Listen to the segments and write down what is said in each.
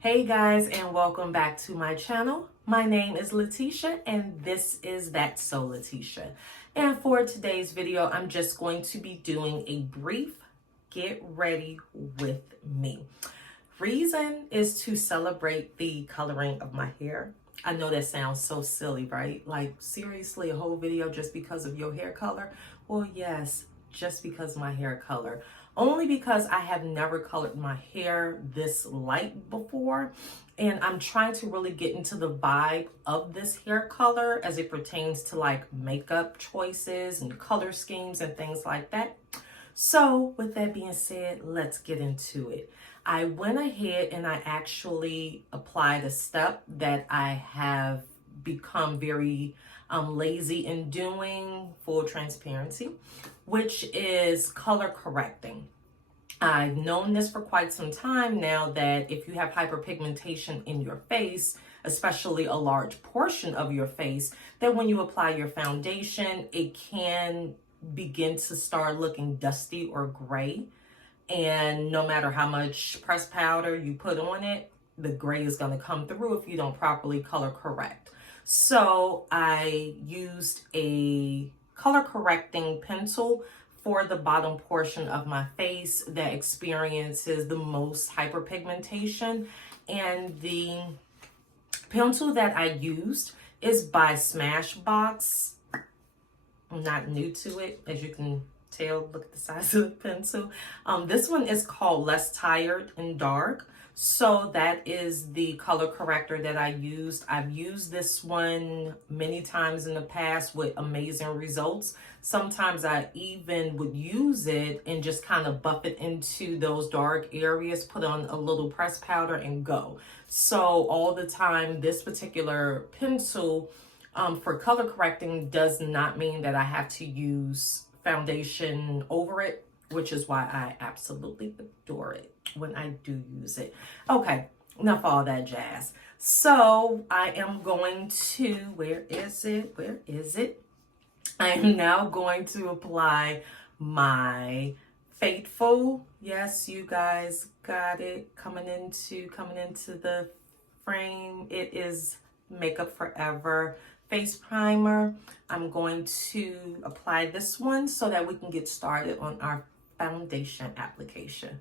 Hey guys, and welcome back to my channel. My name is Letitia and this is That's So Letitia. And for today's video, I'm just going to be doing a brief get ready with me. Reason is to celebrate the coloring of my hair. I know that sounds so silly, right? Like seriously, a whole video just because of your hair color? Well, yes, just because of my hair color. Only because I have never colored my hair this light before. And I'm trying to really get into the vibe of this hair color as it pertains to like makeup choices and color schemes and things like that. So with that being said, let's get into it. I went ahead and I actually applied a step that I have become very lazy in doing, full transparency, which is color correcting. I've known this for quite some time now that if you have hyperpigmentation in your face, especially a large portion of your face, that when you apply your foundation, it can begin to start looking dusty or gray. And no matter how much pressed powder you put on it, the gray is going to come through if you don't properly color correct. So I used a color correcting pencil for the bottom portion of my face that experiences the most hyperpigmentation. And the pencil that I used is by Smashbox. I'm not new to it, as you can tell. Look at the size of the pencil. This one is called Less Tired and Dark. So that is the color corrector that I used. I've used this one many times in the past with amazing results. Sometimes I even would use it and just kind of buff it into those dark areas, put on a little pressed powder and go. So all the time, this particular pencil for color correcting does not mean that I have to use foundation over it, which is why I absolutely adore it when I do use it. Okay, enough all that jazz. So I am going to, where is it? I am now going to apply my Fateful. Yes, you guys got it. Coming into the frame. It is Makeup Forever face primer. I'm going to apply this one so that we can get started on our foundation application.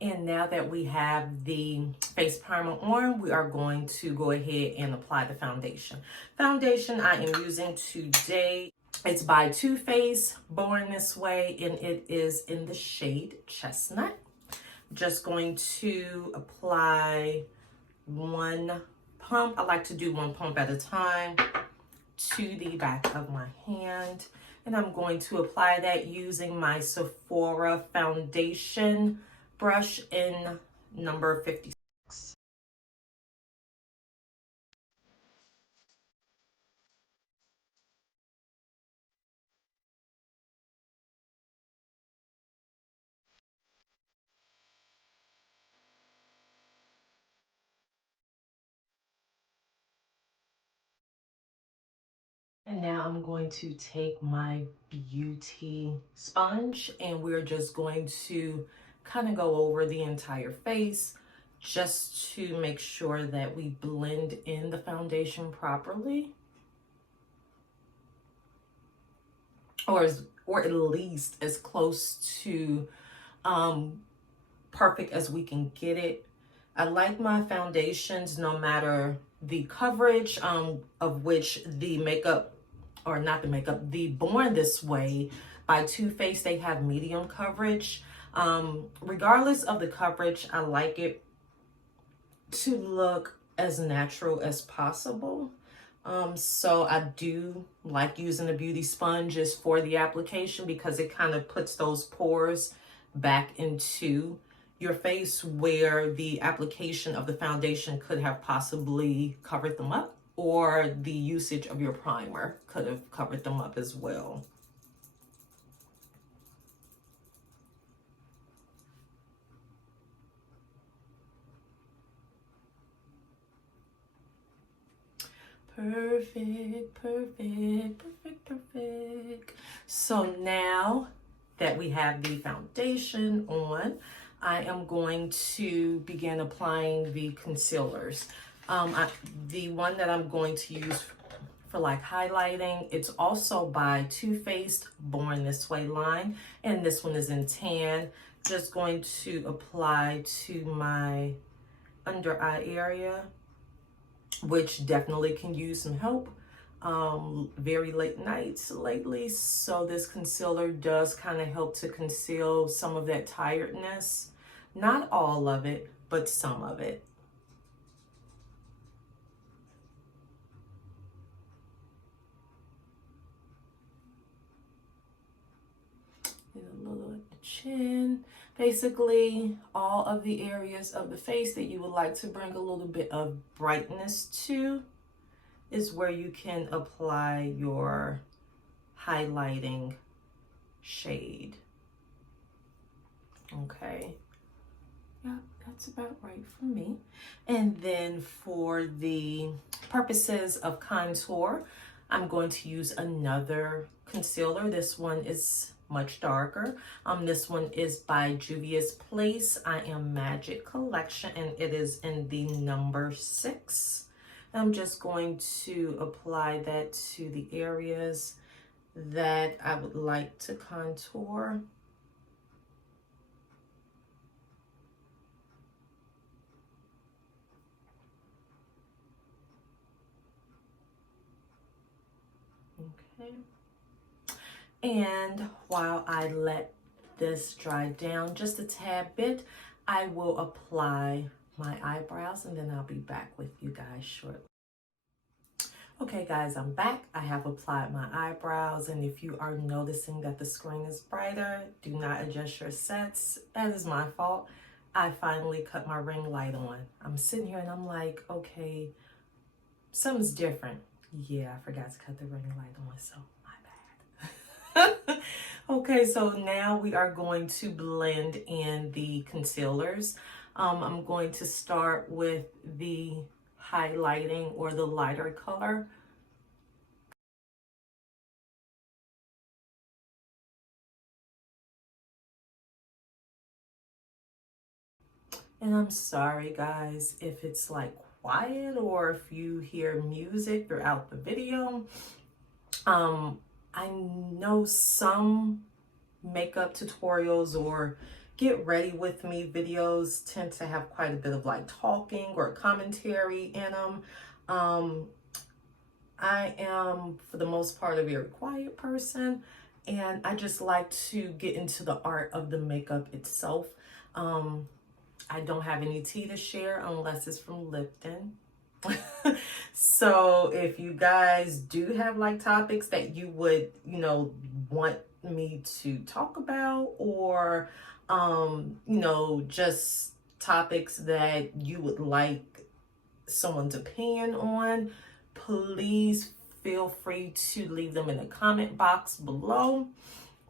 And now that we have the face primer on, we are going to go ahead and apply the foundation. Foundation I am using today, it's by Too Faced, Born This Way, and it is in the shade Chestnut. Just going to apply one pump. I like to do one pump at a time to the back of my hand. And I'm going to apply that using my Sephora foundation brush in number 56. And now I'm going to take my beauty sponge and we're just going to kind of go over the entire face just to make sure that we blend in the foundation properly. Or at least as close to perfect as we can get it. I like my foundations no matter the coverage of which the makeup, or not the makeup, the Born This Way by Too Faced, they have medium coverage. Regardless of the coverage, I like it to look as natural as possible. So I do like using the beauty sponges for the application because it kind of puts those pores back into your face where the application of the foundation could have possibly covered them up, or the usage of your primer could have covered them up as well. Perfect, perfect, perfect, Perfect. So now that we have the foundation on, I am going to begin applying the concealers. The one that I'm going to use for like highlighting, it's also by Too Faced Born This Way line, and this one is in tan. Just going to apply to my under eye area, which definitely can use some help. Very late nights lately, so this concealer does kind of help to conceal some of that tiredness. Not all of it, but some of it. And a little at the chin. Basically, all of the areas of the face that you would like to bring a little bit of brightness to is where you can apply your highlighting shade. Okay. Yeah, that's about right for me. And then for the purposes of contour, I'm going to use another concealer. This one is much darker. This one is by Juvia's Place I Am Magic collection, and it is in the number 6. I'm just going to apply that to the areas that I would like to contour. Okay. And while I let this dry down just a tad bit, I will apply my eyebrows, and then I'll be back with you guys shortly. Okay guys, I'm back. I have applied my eyebrows, and if you are noticing that the screen is brighter, do not adjust your sets. That is my fault. I finally cut my ring light on. I'm sitting here and I'm like, okay, something's different. Yeah, I forgot to cut the ring light on, so my bad. Okay, so now we are going to blend in the concealers. I'm going to start with the highlighting or the lighter color. And I'm sorry guys if it's like quiet or if you hear music throughout the video. I know some makeup tutorials or get ready with me videos tend to have quite a bit of like talking or commentary in them. I am, for the most part, a very quiet person, and I just like to get into the art of the makeup itself. I don't have any tea to share unless it's from Lipton. So if you guys do have like topics that you would, want me to talk about, or just topics that you would like someone's opinion on, please feel free to leave them in the comment box below,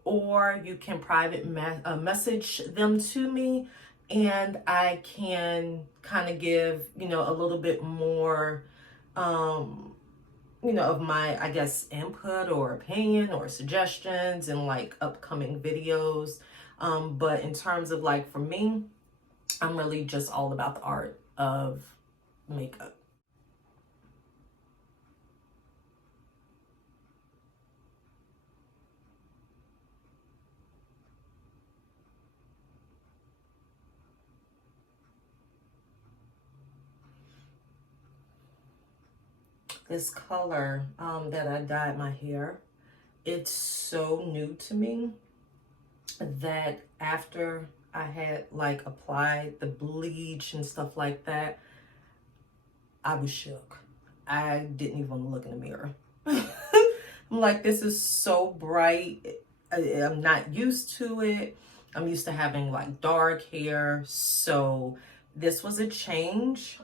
or you can private message them to me, and I can kind of give, a little bit more, of my, I guess, input or opinion or suggestions and like upcoming videos. But in terms of like, for me, I'm really just all about the art of makeup. This color that I dyed my hair, it's so new to me that after I had like applied the bleach and stuff like that, I was shook. I didn't even look in the mirror. I'm like, this is so bright. I'm not used to it. I'm used to having like dark hair. So this was a change.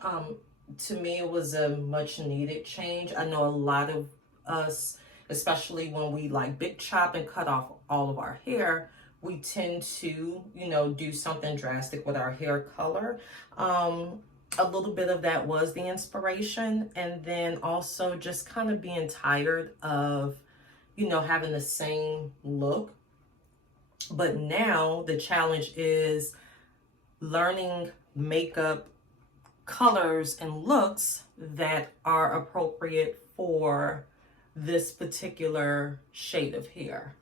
To me, it was a much needed change. I know a lot of us, especially when we like big chop and cut off all of our hair, we tend to, do something drastic with our hair color. A little bit of that was the inspiration. And then also just kind of being tired of, you know, having the same look. But now the challenge is learning makeup colors and looks that are appropriate for this particular shade of hair.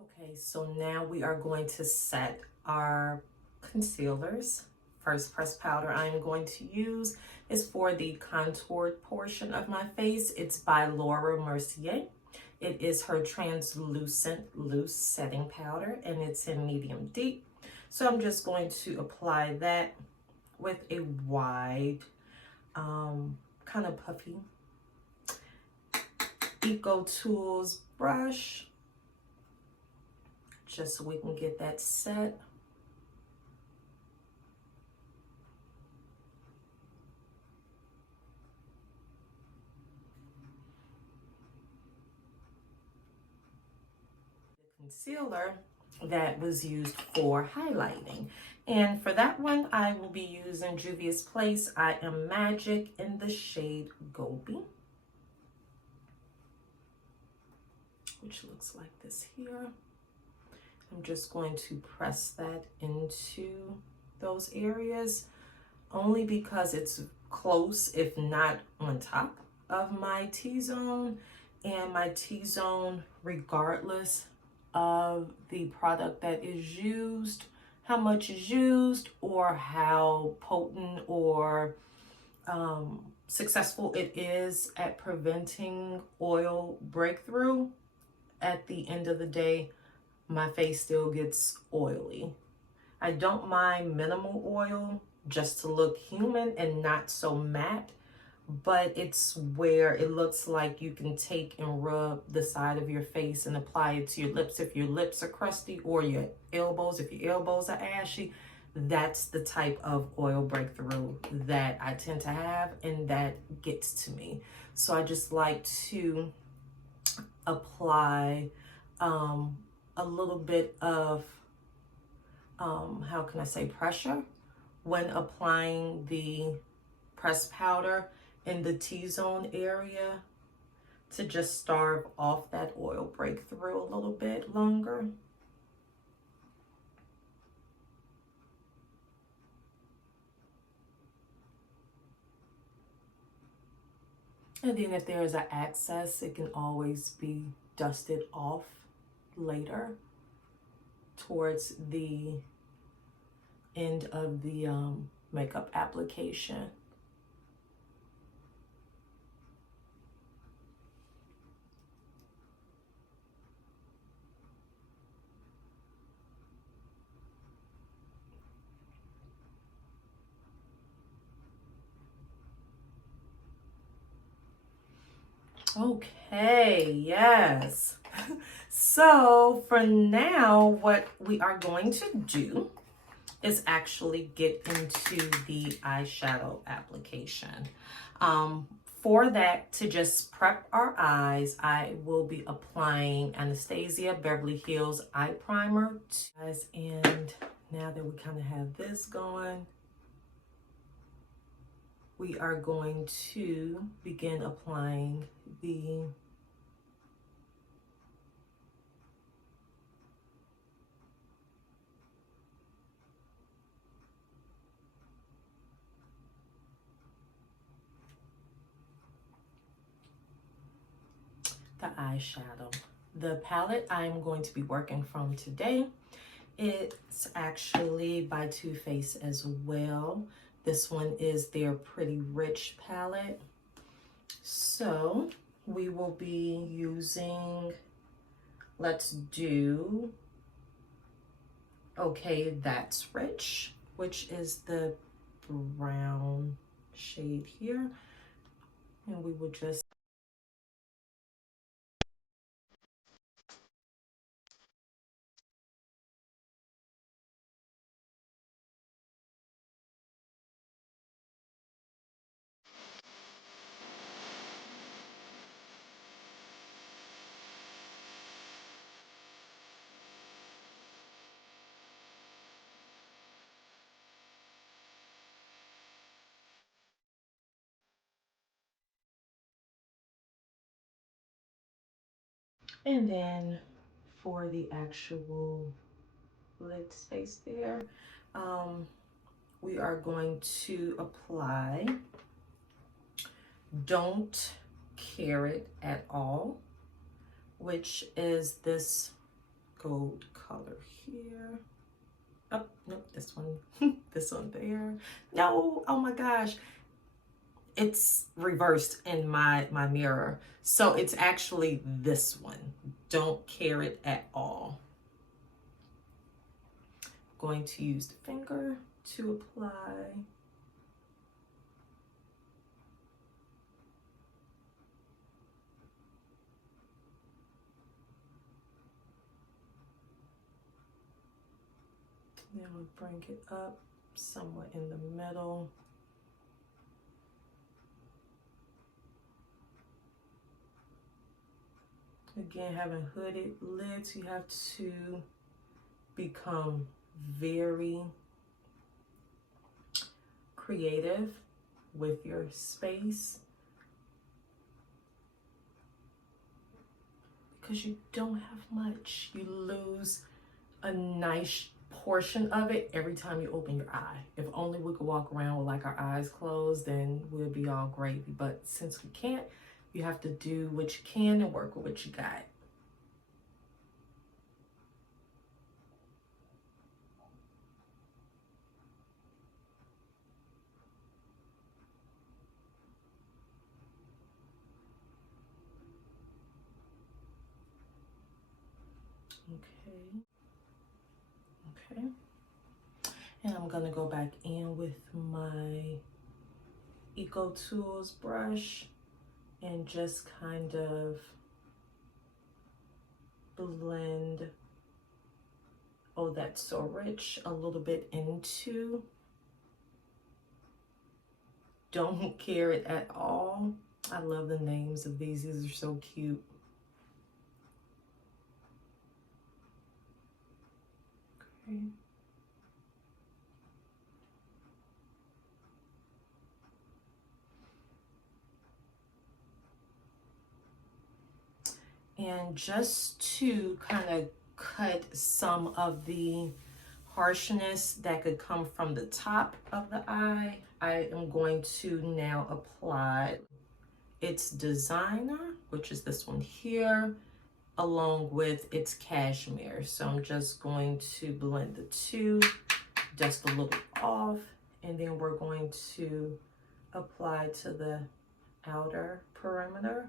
Okay, so now we are going to set our concealers. First pressed powder I'm going to use is for the contoured portion of my face. It's by Laura Mercier. It is her translucent loose setting powder, and it's in medium deep. So I'm just going to apply that with a wide, kind of puffy Eco Tools brush, just so we can get that set. The concealer that was used for highlighting. And for that one, I will be using Juvia's Place I Am Magic in the shade Gobi, which looks like this here. I'm just going to press that into those areas, only because it's close, if not on top of my T-zone. And my T-zone, regardless of the product that is used, how much is used, or how potent or successful it is at preventing oil breakthrough, at the end of the day, my face still gets oily. I don't mind minimal oil just to look human and not so matte, but it's where it looks like you can take and rub the side of your face and apply it to your lips if your lips are crusty, or your elbows if your elbows are ashy. That's the type of oil breakthrough that I tend to have, and that gets to me. So I just like to apply a little bit of how can I say, pressure when applying the pressed powder in the T-zone area, to just starve off that oil breakthrough a little bit longer. And then if there's an excess, it can always be dusted off later towards the end of the makeup application. Okay, yes. So for now, what we are going to do is actually get into the eyeshadow application. For that, to just prep our eyes, I will be applying Anastasia Beverly Hills Eye Primer. And now that we kind of have this going, we are going to begin applying the eyeshadow. The palette I'm going to be working from today, it's actually by Too Faced as well. This one is their Pretty Rich palette. So we will be using, let's do Okay, That's Rich, which is the brown shade here. And we will just And then for the actual lid space there, we are going to apply Don't Care It At All, which is this gold color here. Oh, nope, this one, this one there. No, oh my gosh. It's reversed in my mirror. So it's actually this one. Don't Care It At All. Going to use the finger to apply. Then we'll bring it up somewhere in the middle. Again, having hooded lids, you have to become very creative with your space, because you don't have much. You lose a nice portion of it every time you open your eye. If only we could walk around with like our eyes closed, then we'll be all gravy. But since we can't, you have to do what you can and work with what you got. Okay. And I'm gonna go back in with my Eco Tools brush and just kind of blend Oh That's So Rich a little bit into Don't Care It At All. I love the names of these. These are so cute. Okay. And just to kind of cut some of the harshness that could come from the top of the eye, I am going to now apply its designer, which is this one here, along with its cashmere. So I'm just going to blend the two, dust a little off, and then we're going to apply to the outer perimeter.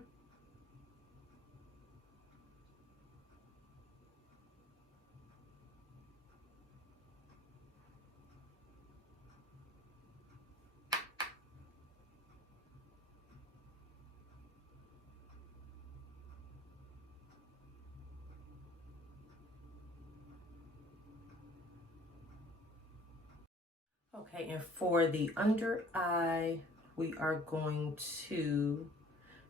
Okay, and for the under eye, we are going to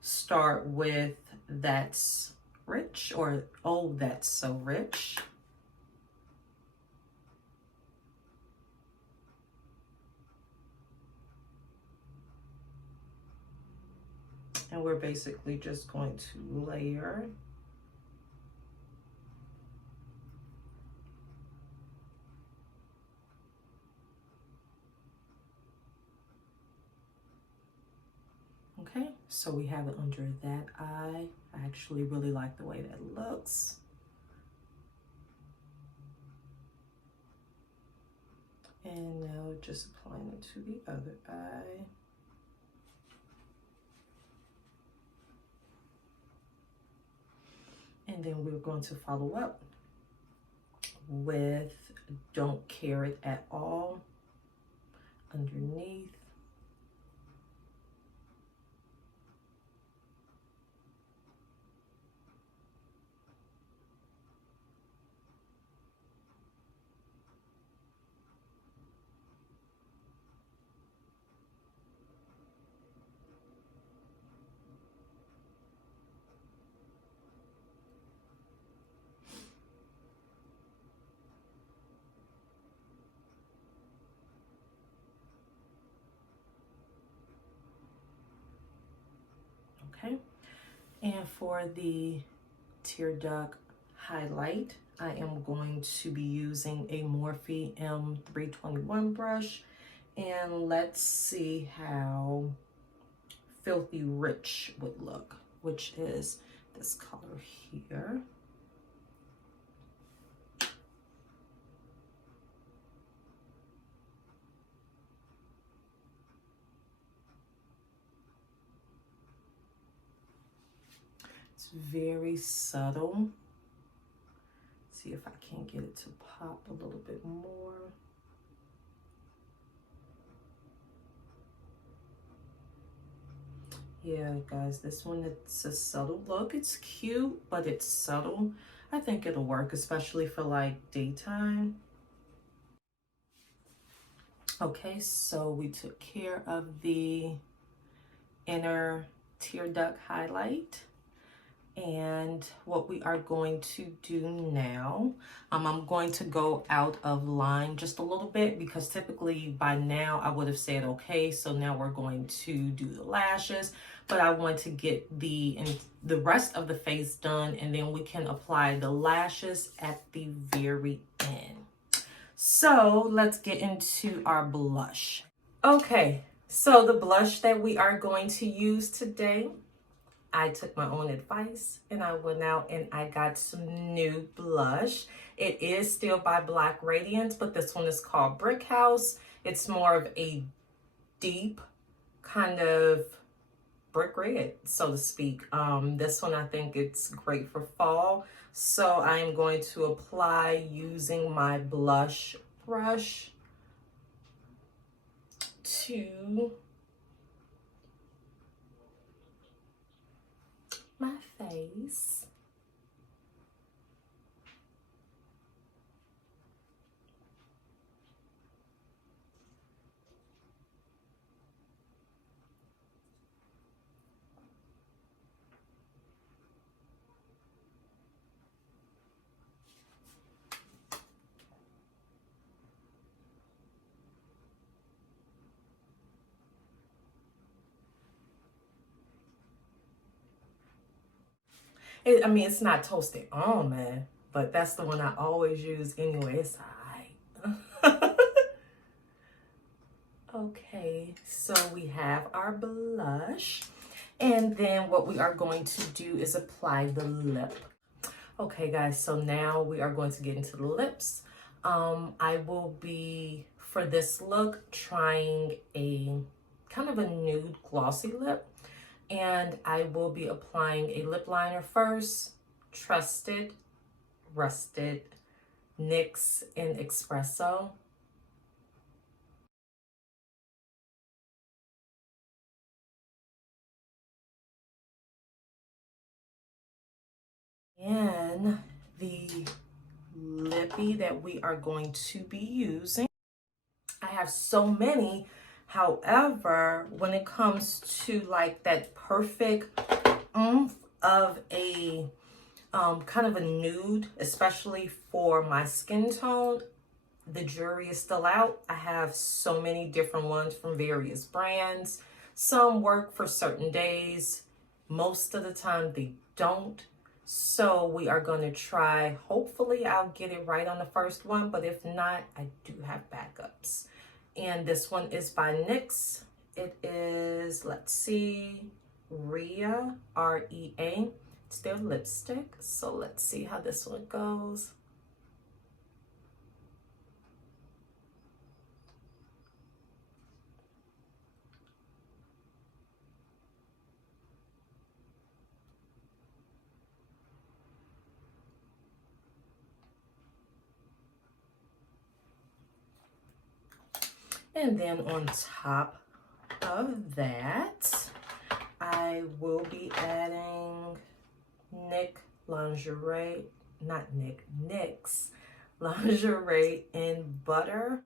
start with That's Rich, or Oh That's So Rich. And we're basically just going to layer. Okay, so we have it under that eye. I actually really like the way that looks. And now just applying it to the other eye. And then we're going to follow up with Don't Care It At All underneath. Okay, and for the tear duct highlight. I am going to be using a Morphe M321 brush, and let's see how Filthy Rich would look, which is this color here. It's very subtle. See if I can get it to pop a little bit more. Yeah, guys, this one, it's a subtle look. It's cute, but it's subtle. I think it'll work, especially for like daytime. Okay, so we took care of the inner tear duct highlight. And what we are going to do now, I'm going to go out of line just a little bit, because typically by now I would have said okay, so now we're going to do the lashes, but I want to get the rest of the face done, and then we can apply the lashes at the very end. So let's get into our blush. Okay, so the blush that we are going to use today, I took my own advice and I went out and I got some new blush. It is still by Radiance, but this one is called BrickHouse. It's more of a deep kind of brick red, so to speak. This one, I think it's great for fall. So I am going to apply using my blush brush to my face. I mean, it's not toasted almond, but that's the one I always use anyway. It's alright. Okay, so we have our blush. And then what we are going to do is apply the lip. Okay, guys, so now we are going to get into the lips. I will be, for this look, trying a kind of a nude glossy lip. And I will be applying a lip liner first, Trusted, Rusted, NYX, and Expresso. And the lippy that we are going to be using, I have so many. However, when it comes to like that perfect oomph of a kind of a nude, especially for my skin tone, the jury is still out. I have so many different ones from various brands. Some work for certain days. Most of the time they don't. So we are going to try. Hopefully I'll get it right on the first one, but if not, I do have backups. And this one is by NYX. It is, let's see, Rea, R-E-A. It's their lipstick. So let's see how this one goes. And then on top of that, I will be adding NYX lingerie in butter.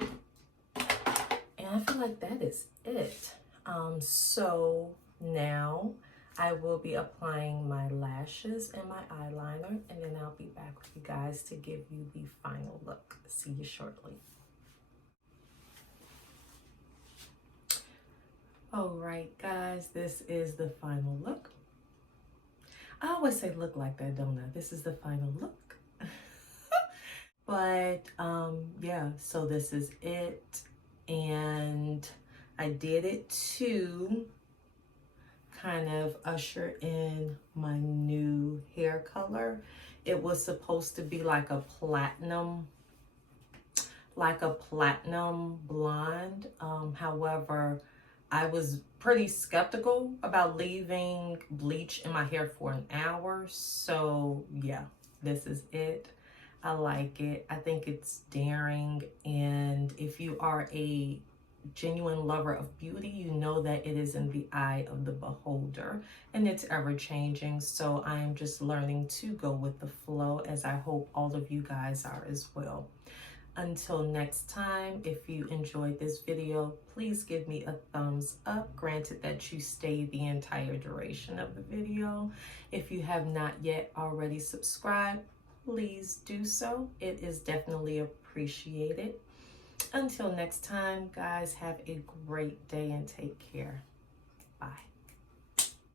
And I feel like that is it. So now I will be applying my lashes and my eyeliner, and then I'll be back with you guys to give you the final look. See you shortly. All right, guys, this is the final look. I always say look like that, don't I? This is the final look. But yeah, so this is it. And I did it to kind of usher in my new hair color. It was supposed to be like a platinum blonde. However, I was pretty skeptical about leaving bleach in my hair for an hour. So yeah, this is it. I like it. I think it's daring. And if you are a genuine lover of beauty, you know that it is in the eye of the beholder and it's ever changing. So I am just learning to go with the flow, as I hope all of you guys are as well. Until next time, if you enjoyed this video, please give me a thumbs up, granted that you stay the entire duration of the video. If you have not yet already subscribed, please do so. It is definitely appreciated. Until next time, guys, have a great day and take care. Bye.